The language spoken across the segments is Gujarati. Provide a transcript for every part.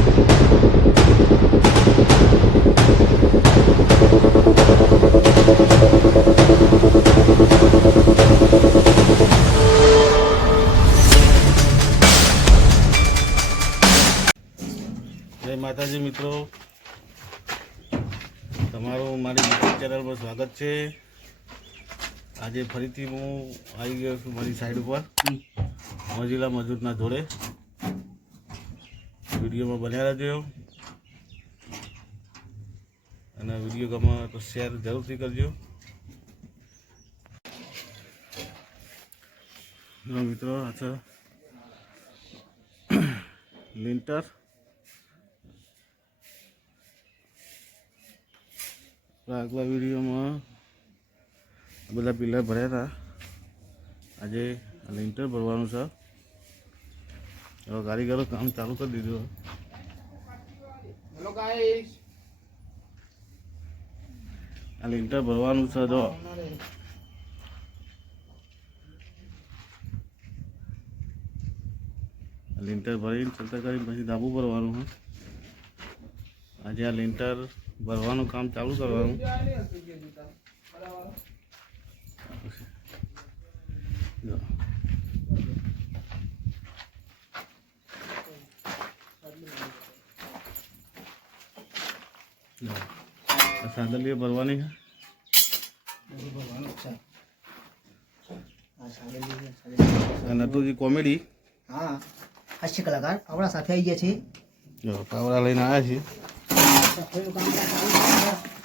જય માતાજી મિત્રો, તમારું મારી યુટ્યુબ ચેનલ પર સ્વાગત છે। આજે ફરીથી હું આવી ગયો છું મારી સાઈડ ઉપર મોજીલા મજૂરના જોડે। વિડીયોમાં બન્યા રહેજો અને વિડીયો ગમે તો શેર જરૂરથી કરજો। મિત્રો આ છે લિંટર। આગલા વિડીયોમાં બધા પિલર ભર્યા હતા, આજે લિંટર ભરવાનું છે। હવે કારીગરો કામ ચાલુ કરી દીધું। હેલો ગાઈસ, આ લિંટર ભરવાનું છે। જો લિંટર ભરીને ચલતા કરીને પછી ધાબુ ભરવાનું છે। આજે આ લિંટર ભરવાનું કામ ચાલુ કરવાનું। સાદલીએ ભરવાની છે। નટુજી કોમેડી, હા હાસ્ય કલાકાર આપણા સાથે આવી ગયા છે। જો પાવડા લઈને આવ્યા છીએ।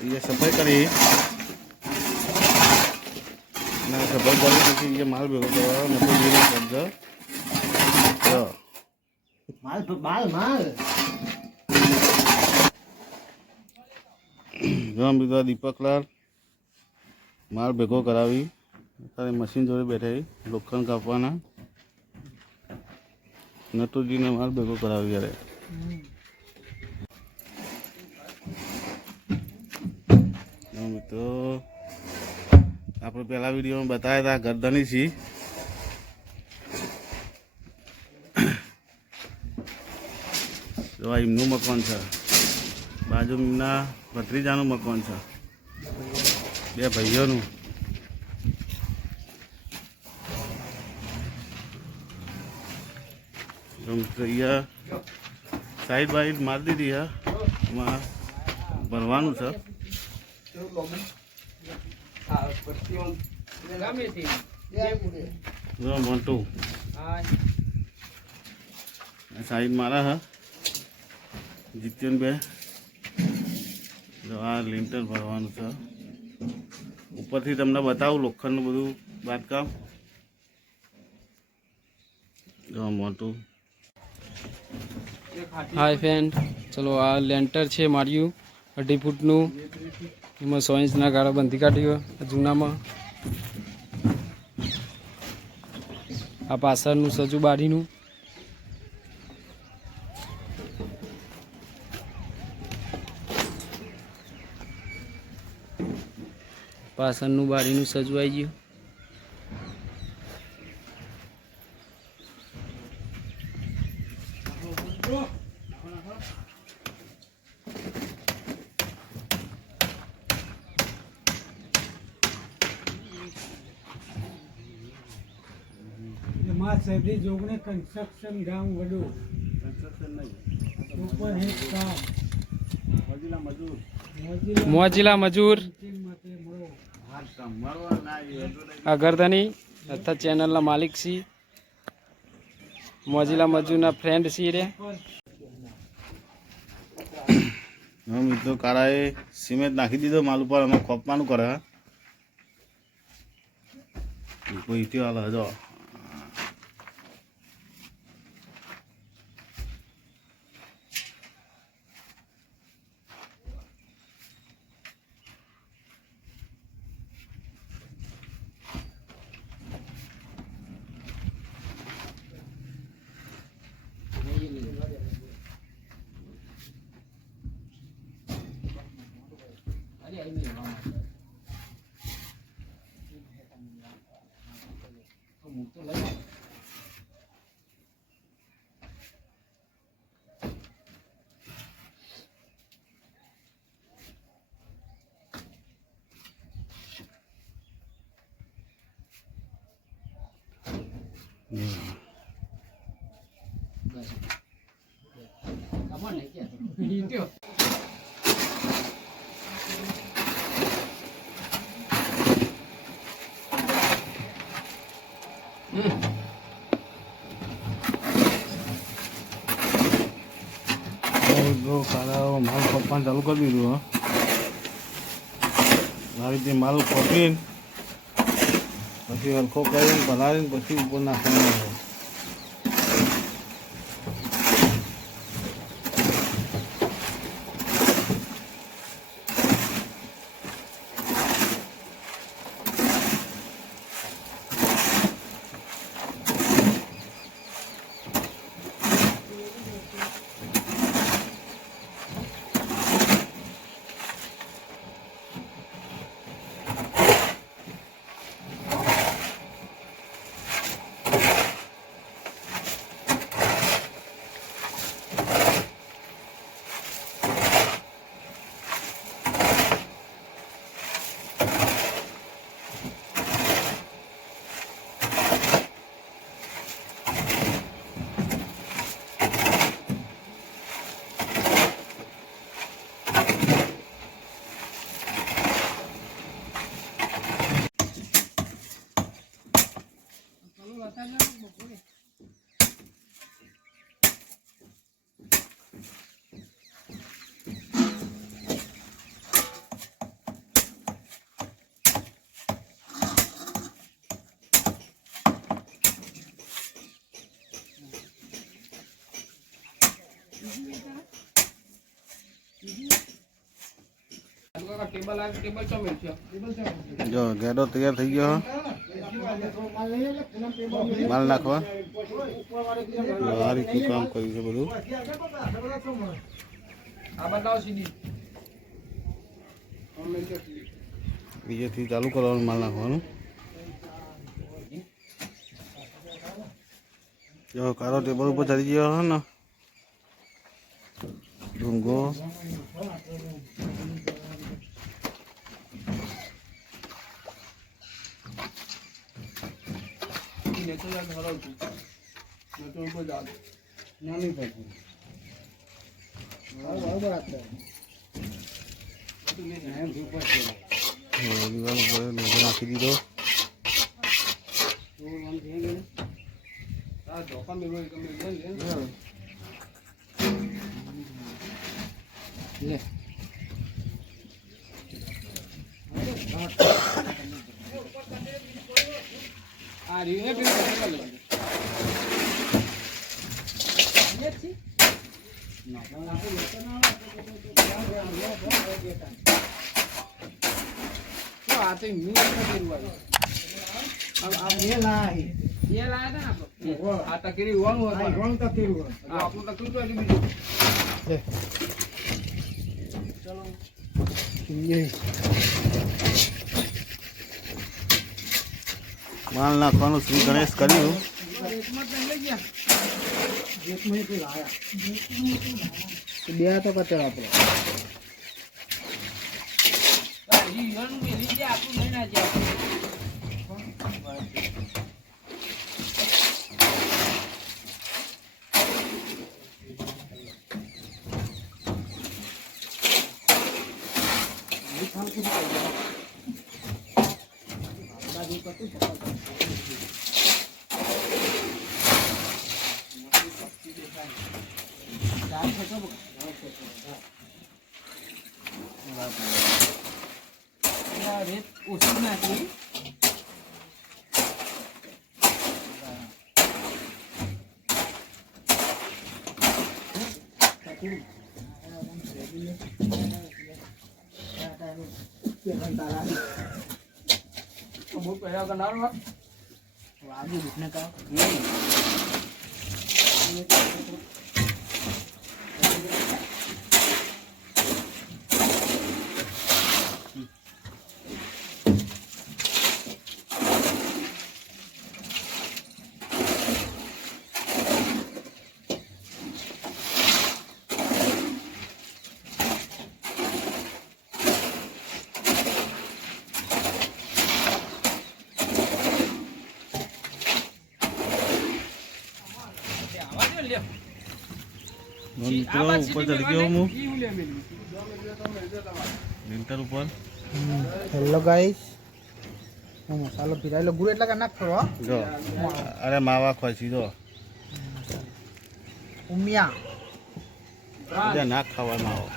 ये सफाई करी ना, सफाई करी પછી ये माल भेगो करવાનો નતો જીરો કરજો। જો માલ માલ માલ ગામ બીજા દીપકલાલ માલ ભેગો કરાવી અત્યારે મશીન જોડે બેઠા લોખંડ કાપવાના। નટુજીને માલ ભેગો કરાવી યારે। તો આપણે પહેલા વિડીયોમાં બતાવ્યા હતા ગરદની છી। જો આ એમનું મકાન છે, બાજુ એમના ભત્રીજાનું મકાન છે, બે ભાઈઓનું। અહીંયા સાઈડ બાઈડ મારી દીધી છે, એમાં ભરવાનું છે। મોટું સાઈડ મારા હા જીત્યું બે। જો આ લિંટર ભરવાનું છે, ઉપરથી તમને બતાવું લોખંડનું બધું બાંધકામ। જો મોટું। હાય ફ્રેન્ડ, ચલો આ લેન્ટર છે માર્યું 2.5 ફૂટનું। એમાં 100 ઇંચના ગાળા બંધી કાઢ્યો જૂનામાં। આ પાછળનું સજુ બારીનું, પાછળનું બારીનું સજુ આવી ગયું। સદી જોગને કન્સ્ટ્રક્શન ગામ વડો કન્સ્ટ્રક્શન નહીં, ઉપર હેડ કામ મોજીલા મજૂર મોજીલા મજૂર માટે મળો। હાથ કામ મળવા ના આ ગરદની તથા ચેનલના માલિક છીએ, મોજીલા મજૂરના ફ્રેન્ડ છીએ રે। મિત્રો કાળાએ સિમેન્ટ નાખી દીધો માલ ઉપર, અમે ખોપવાનું કરે। કોઈ ઇત્યો હાલ હજો જો કાળા માલ કપવાનું ચાલુ કરી દીધું હા. આવી રીતે માલ કોપીને પછી હલકો કરીને ભરાવીને પછી ઉપર નાખવાનો. જો ગેડો તૈયાર થઈ ગયો. માલ નાખવા આ રીતનું કામ કર્યું છે બધું. બીજેથી ચાલુ કરવાનું માલ નાખવાનું. જો કારો ટેબલ ઉપર ચડી ગયો હે ને ડુંગો દિવાલ ઉપર લોગો નાખી દીધો. માલ નાખવાનું શ્રી ગણેશ કર્યું. બે તો કચરો આપણે आगे दिखने का મિત્રો ઉપર ચડી ગયો હું લિંટર ઉપર. હેલો ગાઈસ, હું મસાલો પીરાયેલો ગુડ એટલા કે નાખ થોડો જો અરે માવા ખોસી જો ઉમિયા નાખ ખાવા માવો.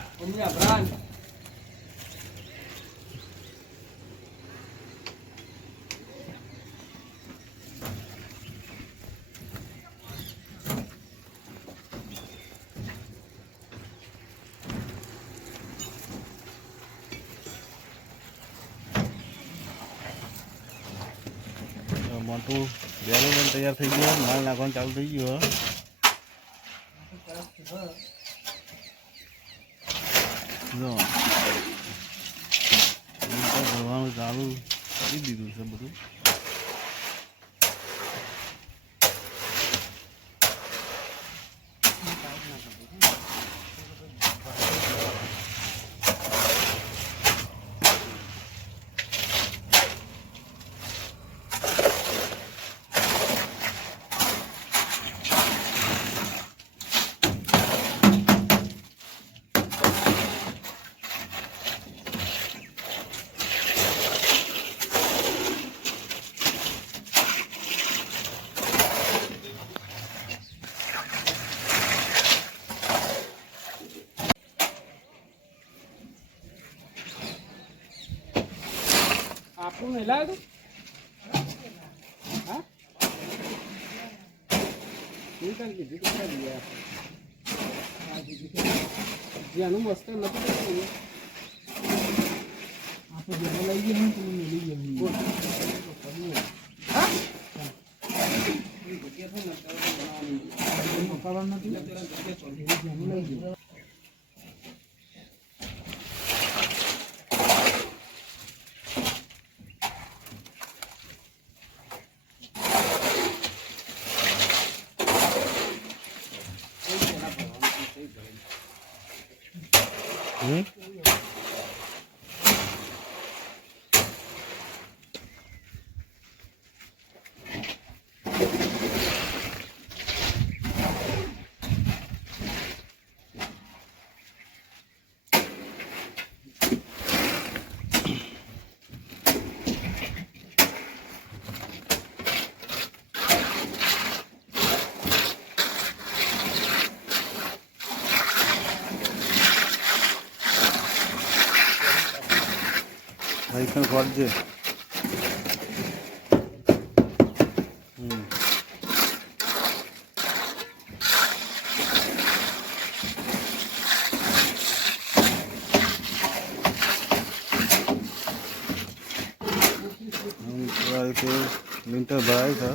મોટું બેલો પણ તૈયાર થઈ ગયો, માલ નાખવાનું ચાલુ થઈ ગયો. જો ભરવાનું ચાલુ કરી દીધું છે બધું. આપણું નહીં લાવ્યું હા જેનું મસ્ત નથી આપણે જેને લઈ ગયા તમે લઈ ગયા ભાઈ ખોલજે. લિંટર ભરાય છે.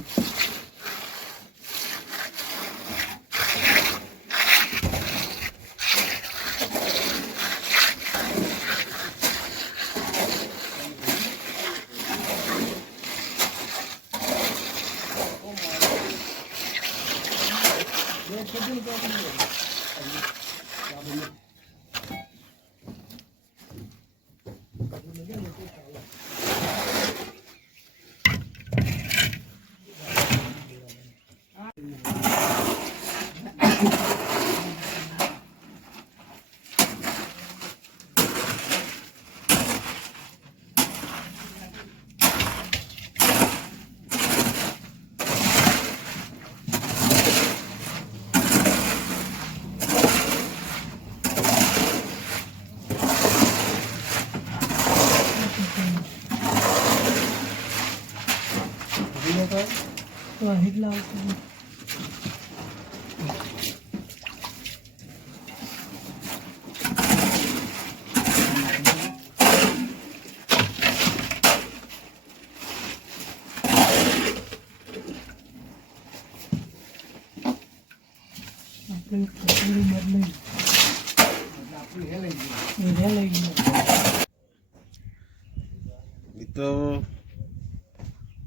મિત્રો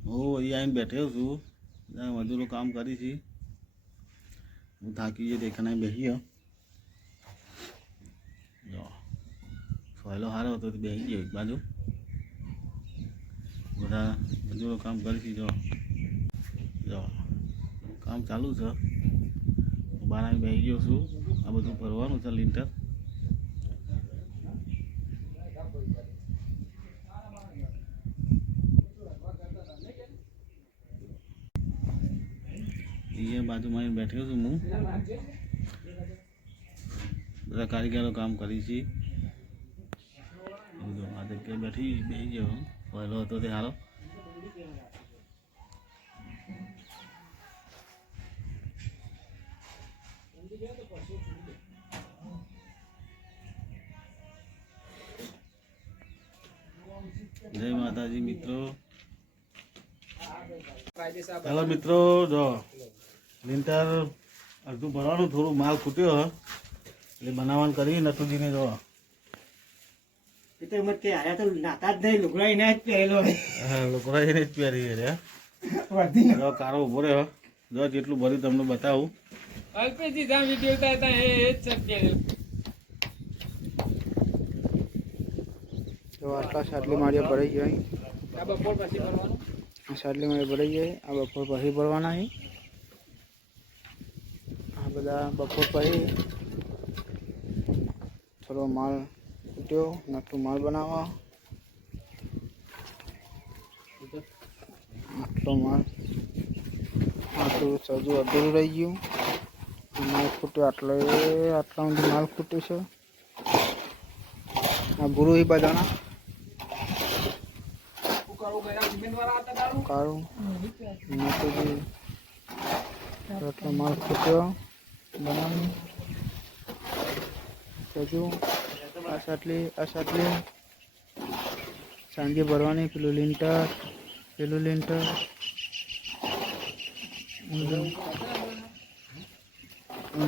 હું અહીંયા આવીને બેઠો છું, મજૂરો કામ કરી છે. હું થાકી ગયો દેખાના બેસી ગયો. જો સોયલો સારો હતો તો બેસી ગયો એક બાજુ. બધા મજૂરો કામ કરી છે. જો જો કામ ચાલુ છે. બારા બેસી ગયો છું. આ બધું ભરવાનું છે લીટર. એ બાજુમાં બેઠ્યો છું હું. બધા કારીગરો કામ કરી છે. આ જગ્યાએ બેસી ગયો. પહેલો હતો તે હારો. જય માતાજી મિત્રો. ચાલો મિત્રો, જો લીંટર અડધું ભરવાનું, થોડું માલ ખૂટ્યો એટલે બનાવવાનું કરી નટુજીને. જો લોકોરાઈને જ પહેરી રે. જો કારો ઉભો રહ્યો. જો જેટલું ભર્યું તમને બતાવું. અલ્પેશજી જ્યાં વિડીયો ઉતારતા એ જ છે. તો આટલા સાટલી માળિયા ભરાઈ જાય. આ બપોર પછી કરવાનું. આ સાટલી માળિયા ભરાઈ જાય. આ બપોર પછી ભરવાના છે. આ બધા બપોર પછી થોડો માલ ફૂટ્યો, નકરું માલ બનાવવા. આટલો માલ, આટલું હજુ અધૂરું રહી ગયું. માલ ફૂટ્યો આટલા સુધી માલ ફૂટ્યો છે. આ ગુરુ બધાના કાળું નટુજી આટલો માલ ફૂટ્યો બનાવી. હજુ આ સાટલી સાંજે ભરવાની. પેલું લીંટર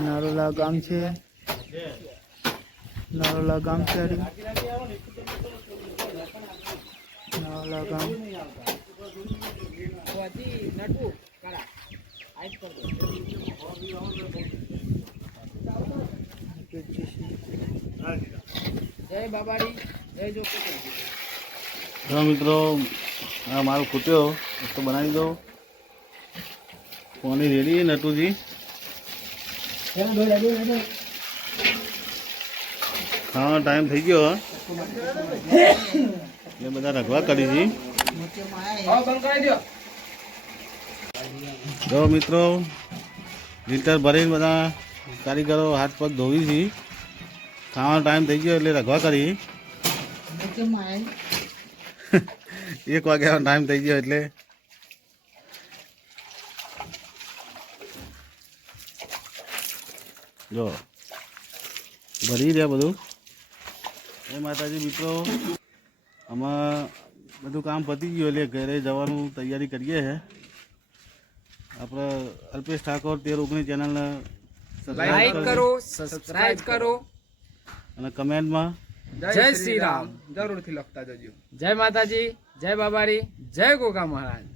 નારોલા ગામ છે. નારોલા ગામ જય બાબારી, જય જોકી. જો મિત્રો, આ માલ ખૂટ્યો તો બનાવી દો. પાણી રેડી નટુજી. ખાવાનો ટાઈમ થઈ ગયો એટલે બધા રખવા કરી છે. જો મિત્રો, લીટર ભરીને બધા કારીગરો હાથ પગ ધોવી છે. ખાવાનો ટાઈમ થઈ ગયો એટલે રખવા કરી. 1 વાગ્યાનો ટાઈમ થઈ ગયો એટલે જો ભરી રહ્યા બધું. એ માતાજી મિત્રો, આમાં બધું કામ પતી ગયું એટલે ઘરે જવાનું તૈયારી કરીએ છે. આપણે અલ્પેશ ઠાકોર 1319 ચેનલને લાઈક કરો, સબસ્ક્રાઇબ કરો અને કમેન્ટમાં જય શ્રી રામ જરૂરથી લખતા જજો. જય માતાજી, જય બાબારી, જય ગોગા મહારાજ.